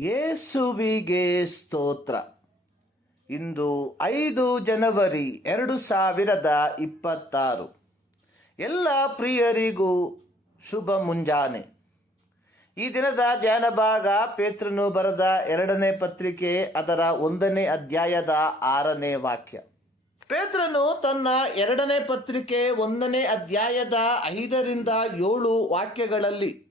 ಯೇಸುವಿಗೆ ಸ್ತೋತ್ರ. ಇಂದು ಐದು ಜನವರಿ ಎರಡು ಸಾವಿರದ ಇಪ್ಪತ್ತಾರು. ಎಲ್ಲ ಪ್ರಿಯರಿಗೂ ಶುಭ ಮುಂಜಾನೆ. ಈ ದಿನದ ಧ್ಯಾನ ಭಾಗ ಪೇತ್ರನು ಬರೆದ ಎರಡನೇ ಪತ್ರಿಕೆ ಅದರ ಒಂದನೇ ಅಧ್ಯಾಯದ ಆರನೇ ವಾಕ್ಯ. ಪೇತ್ರನು ತನ್ನ ಎರಡನೇ ಪತ್ರಿಕೆ ಒಂದನೇ ಅಧ್ಯಾಯದ ಐದರಿಂದ ಏಳು ವಾಕ್ಯಗಳಲ್ಲಿ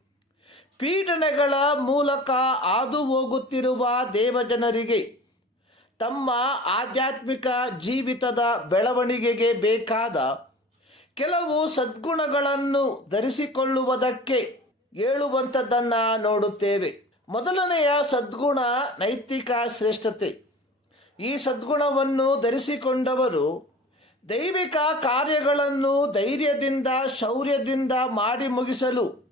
ಪೀಡನೆಗಳ ಮೂಲಕ ಹಾದು ಹೋಗುತ್ತಿರುವ ದೇವಜನರಿಗೆ ತಮ್ಮ ಆಧ್ಯಾತ್ಮಿಕ ಜೀವಿತದ ಬೆಳವಣಿಗೆಗೆ ಬೇಕಾದ ಕೆಲವು ಸದ್ಗುಣಗಳನ್ನು ಧರಿಸಿಕೊಳ್ಳುವುದಕ್ಕೆ ಹೇಳುವಂಥದ್ದನ್ನು ನೋಡುತ್ತೇವೆ. ಮೊದಲನೆಯ ಸದ್ಗುಣ ನೈತಿಕ ಶ್ರೇಷ್ಠತೆ. ಈ ಸದ್ಗುಣವನ್ನು ಧರಿಸಿಕೊಂಡವರು ದೈವಿಕ ಕಾರ್ಯಗಳನ್ನು ಧೈರ್ಯದಿಂದ, ಶೌರ್ಯದಿಂದ ಮಾಡಿ ಮುಗಿಸಲು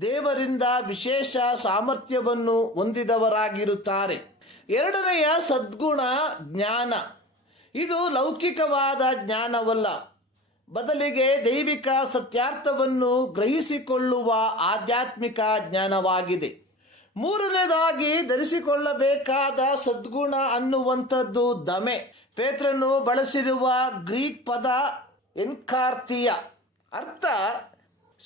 ದೇವರಿಂದ ವಿಶೇಷ ಸಾಮರ್ಥ್ಯವನ್ನು ಹೊಂದಿದವರಾಗಿರುತ್ತಾರೆ. ಎರಡನೆಯ ಸದ್ಗುಣ ಜ್ಞಾನ. ಇದು ಲೌಕಿಕವಾದ ಜ್ಞಾನವಲ್ಲ. ಬದಲಿಗೆ ದೈವಿಕ ಸತ್ಯಾರ್ಥವನ್ನು ಗ್ರಹಿಸಿಕೊಳ್ಳುವ ಆಧ್ಯಾತ್ಮಿಕ ಜ್ಞಾನವಾಗಿದೆ. ಮೂರನೇದಾಗಿ ಧರಿಸಿಕೊಳ್ಳಬೇಕಾದ ಸದ್ಗುಣ ಅನ್ನುವಂಥದ್ದು ದಮೆ. ಪೇತ್ರನು ಬಳಸಿರುವ ಗ್ರೀಕ್ ಪದ ಎನ್ಕಾರ್ತಿಯ. ಅರ್ಥ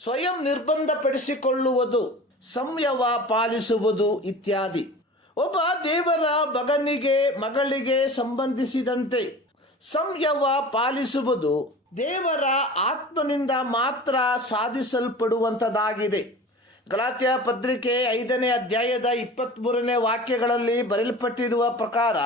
ಸ್ವಯಂ ನಿರ್ಬಂಧಪಡಿಸಿಕೊಳ್ಳುವುದು ಸಂಯವ ಪಾಲಿಸುವುದು ಇತ್ಯಾದಿ. ಒಬ್ಬ ದೇವರ ಮಗನಿಗೆ, ಮಗಳಿಗೆ ಸಂಬಂಧಿಸಿದಂತೆ ಸಂಯವ ಪಾಲಿಸುವುದು ದೇವರ ಆತ್ಮನಿಂದ ಮಾತ್ರ ಸಾಧಿಸಲ್ಪಡುವಂಥದ್ದಾಗಿದೆ. ಗಲಾತ್ಯ ಪತ್ರಿಕೆ ಐದನೇ ಅಧ್ಯಾಯದ ಇಪ್ಪತ್ತ್ಮೂರನೇ ವಾಕ್ಯಗಳಲ್ಲಿ ಬರೆಯಲ್ಪಟ್ಟಿರುವ ಪ್ರಕಾರ,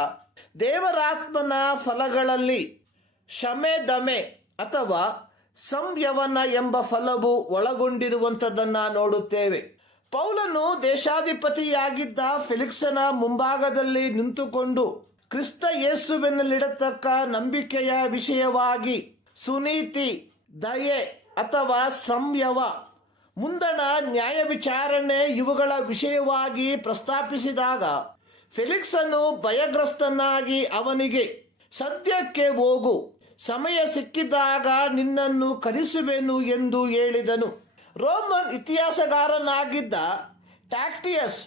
ದೇವರಾತ್ಮನ ಫಲಗಳಲ್ಲಿ ಶಮೆ ದಮೆ ಅಥವಾ ಸಂಯವನ ಎಂಬ ಫಲವು ಒಳಗೊಂಡಿರುವಂಥದ್ದನ್ನು ನೋಡುತ್ತೇವೆ. ಪೌಲನು ದೇಶಾಧಿಪತಿಯಾಗಿದ್ದ ಫಿಲಿಕ್ಸನ ಮುಂಭಾಗದಲ್ಲಿ ನಿಂತುಕೊಂಡು ಕ್ರಿಸ್ತ ಯೇಸುವಿನಲ್ಲಿಡತಕ್ಕ ನಂಬಿಕೆಯ ವಿಷಯವಾಗಿ ಸುನೀತಿ, ದಯೆ ಅಥವಾ ಸಂಯವ, ಮುಂದಣ ನ್ಯಾಯ ವಿಚಾರಣೆ ಇವುಗಳ ವಿಷಯವಾಗಿ ಪ್ರಸ್ತಾಪಿಸಿದಾಗ ಫೆಲಿಕ್ಸನು ಭಯಗ್ರಸ್ತನಾಗಿ ಅವನಿಗೆ ಸದ್ಯಕ್ಕೆ ಹೋಗು. ಸಮಯ ಸಿಕ್ಕಿದಾಗ ನಿನ್ನನ್ನು ಕರೆಸುವೆನು ಎಂದು ಹೇಳಿದನು. ರೋಮನ್ ಇತಿಹಾಸಗಾರನಾಗಿದ್ದ ಟ್ಯಾಕ್ಟಿಯಸ್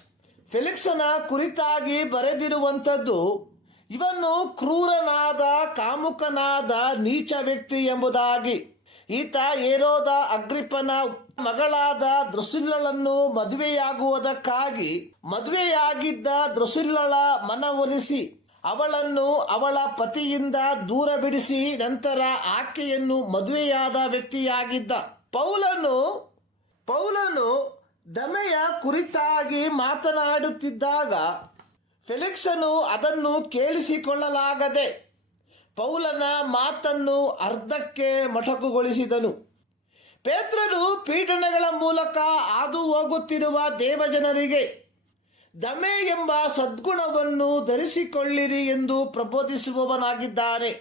ಫೆಲಿಕ್ಸನ ಕುರಿತಾಗಿ ಬರೆದಿರುವಂಥದ್ದು, ಇವನು ಕ್ರೂರನಾದ, ಕಾಮುಕನಾದ, ನೀಚ ವ್ಯಕ್ತಿ ಎಂಬುದಾಗಿ. ಈತ ಏರೋದ ಅಗ್ರಿಪನ ಮಗಳಾದ ದ್ರಸುಲ್ಲಳನ್ನು ಮದುವೆಯಾಗುವುದಕ್ಕಾಗಿ ಮದುವೆಯಾಗಿದ್ದ ದ್ರಸುಲ್ಲಳ ಮನವೊಲಿಸಿ. ಅವಳನ್ನು ಅವಳ ಪತಿಯಿಂದ ದೂರ ಬಿಡಿಸಿ ನಂತರ ಆಕೆಯನ್ನು ಮದುವೆಯಾದ ವ್ಯಕ್ತಿಯಾಗಿದ್ದ. ಪೌಲನು ಪೌಲನು ದಮೆಯ ಕುರಿತಾಗಿ ಮಾತನಾಡುತ್ತಿದ್ದಾಗ ಫೆಲಿಕ್ಸನು ಅದನ್ನು ಕೇಳಿಸಿಕೊಳ್ಳಲಾಗದೆ ಪೌಲನ ಮಾತನ್ನು ಅರ್ಧಕ್ಕೆ ಮೊಟಕುಗೊಳಿಸಿದನು. ಪೇತ್ರನು ಪೀಡನೆಗಳ ಮೂಲಕ ಹಾದು ಹೋಗುತ್ತಿರುವ ದೇವಜನರಿಗೆ ದಮೆ ಎಂಬ ಸದ್ಗುಣವನ್ನು ಧರಿಸಿಕೊಳ್ಳಿರಿ ಎಂದು ಪ್ರಬೋಧಿಸುವವನಾಗಿದ್ದಾನೆ.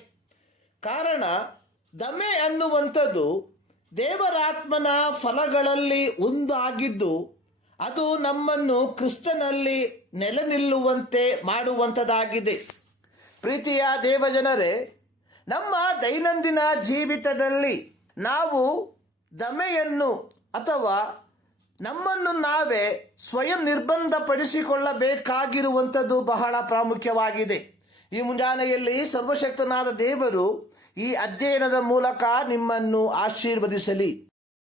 ಕಾರಣ, ದಮೆ ಅನ್ನುವಂಥದ್ದು ದೇವರಾತ್ಮನ ಫಲಗಳಲ್ಲಿ ಒಂದಾಗಿದ್ದು, ಅದು ನಮ್ಮನ್ನು ಕ್ರಿಸ್ತನಲ್ಲಿ ನೆಲೆ ನಿಲ್ಲುವಂತೆ ಮಾಡುವಂಥದ್ದಾಗಿದೆ. ಪ್ರೀತಿಯ ದೇವಜನರೇ, ನಮ್ಮ ದೈನಂದಿನ ಜೀವಿತದಲ್ಲಿ ನಾವು ದಮೆಯನ್ನು ಅಥವಾ ನಮ್ಮನ್ನು ನಾವೇ ಸ್ವಯಂ ನಿರ್ಬಂಧಪಡಿಸಿಕೊಳ್ಳಬೇಕಾಗಿರುವಂಥದ್ದು ಬಹಳ ಪ್ರಾಮುಖ್ಯವಾಗಿದೆ. ಈ ಮುಂಜಾನೆಯಲ್ಲಿ ಸರ್ವಶಕ್ತನಾದ ದೇವರು ಈ ಅಧ್ಯಯನದ ಮೂಲಕ ನಿಮ್ಮನ್ನು ಆಶೀರ್ವದಿಸಲಿ.